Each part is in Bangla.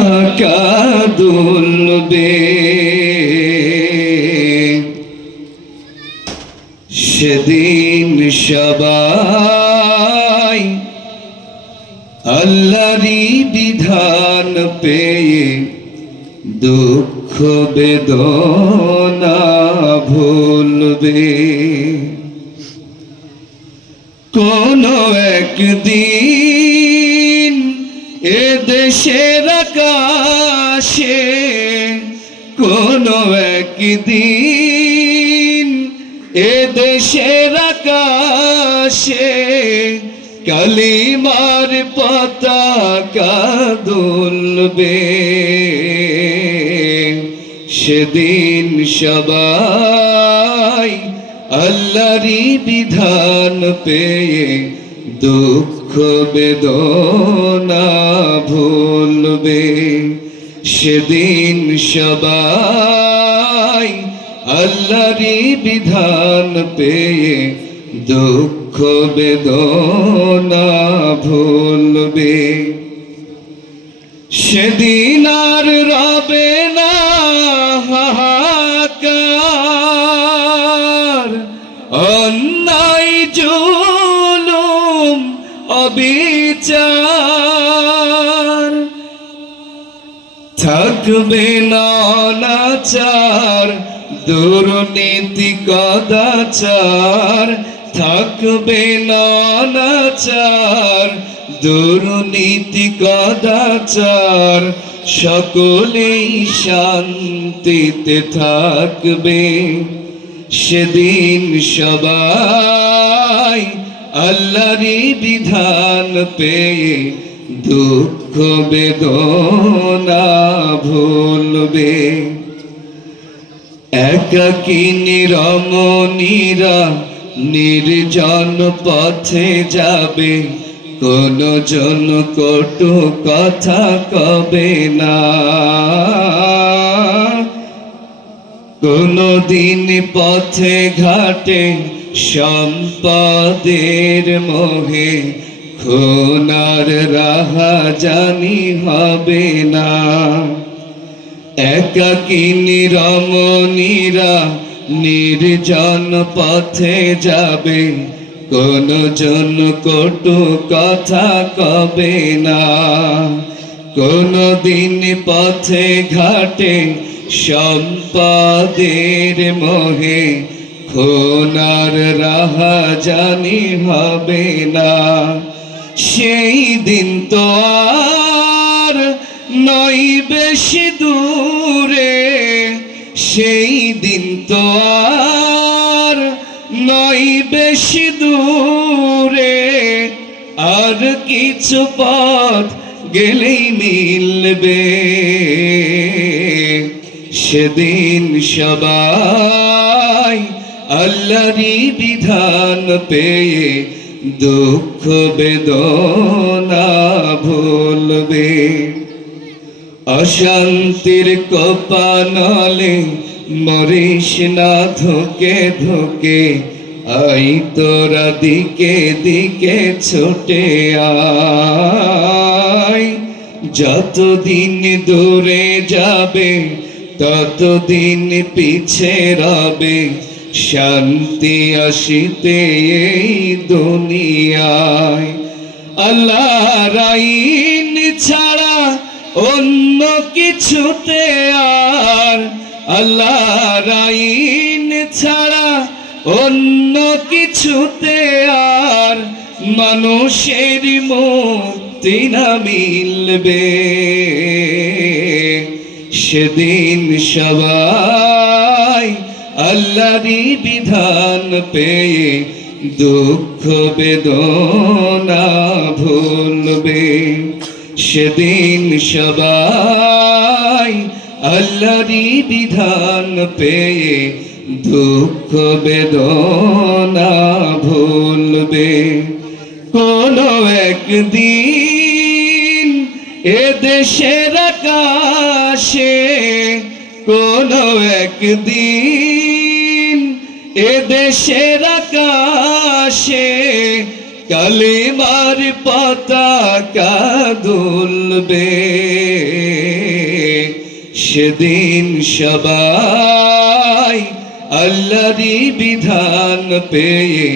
পতাকা দুলবে সেদিন সবাই আল্লাহরই বিধান পেয়ে দুঃখ বেদনা ভুলবে। কোন একদিন আকাশে কোন একদিন। এ দেশের আকাশে কালিমার পতাকা দুলবে। সেদিন সবাই আল্লাহরই বিধান পেয়ে দুঃখ বেদনা ভুলবে। সেদিন সবাই আল্লাহরই বিধান পেয়ে দুঃখ বেদনা ভুলবে। সেদিন আর রবে না হাহাকার। অন্যায় জুলুম, অবিচার থাকবে না অনাচার দুর্নীতি কদাচার থাকবে না অনাচার দুর্নীতি কদাচার সকলেই শান্তিতে থাকবে। সেদিন সবাই আল্লাহরই বিধান পেয়ে দুঃখ বেদনা ভুলবে। একাকি নিরমণীরা নির্জন পথে যাবে? কোন জন কটু কথা কবে না? কোনো দিন পথে ঘাটে সম্পদের মোহে খুনার রাহা জানি হবে না। একাকি নিরমণীরা নির্জন পথে যাবে? কোন জন কটু কথা কবে না। কোন দিন পথে ঘাটে সম্পদের মোহে খুনার রাহা জানি হবে না। সেই দিন তো আর নই বেশি দূরে, সেই দিন তো আর নই বেশি দূরে। আর কিছু পথ গেলেই মিলবে। সেদিন সবাই আল্লাহরই বিধান পেয়ে দুঃখ বেদনা ভুলবে। অশান্তির কোপানলে মরিস না ধোকে ধোকে, আই তোরা দিকে দিকে ছোটে আয়। যতদিন দূরে যাবে, ততদিন পিছে রবে শান্তি আসিতে এই দুনিয়ায়। আল্লাহ রাইন ছাড়া অন্য কিছুতে আর। আল্লাহ রাইন ছাড়া অন্য কিছুতে আর। মানুষের মুক্তি না মিলবে। সেদিন সবাই আল্লাহরই বিধান পেয়ে দুঃখ বেদনা ভুলবে। সেদিন সবাই আল্লাহরই বিধান পেয়ে দুঃখ বেদনা ভুলবে। কোনো একদিন এ দেশের আকাশে কোনো একদিন এ দেশের আকাশে কালিমার পতাকা দুলবে। সেদিন সবাই আল্লাহরই বিধান পেয়ে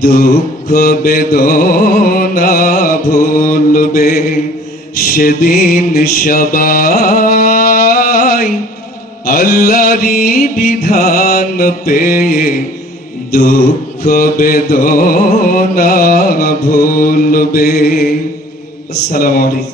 দুঃখ বেদনা ভুলবে। সেদিন সবাই আল্লাহরই বিধান পেয়ে দুঃখ বেদনা ভুলবে। আসসালামু আলাইকুম।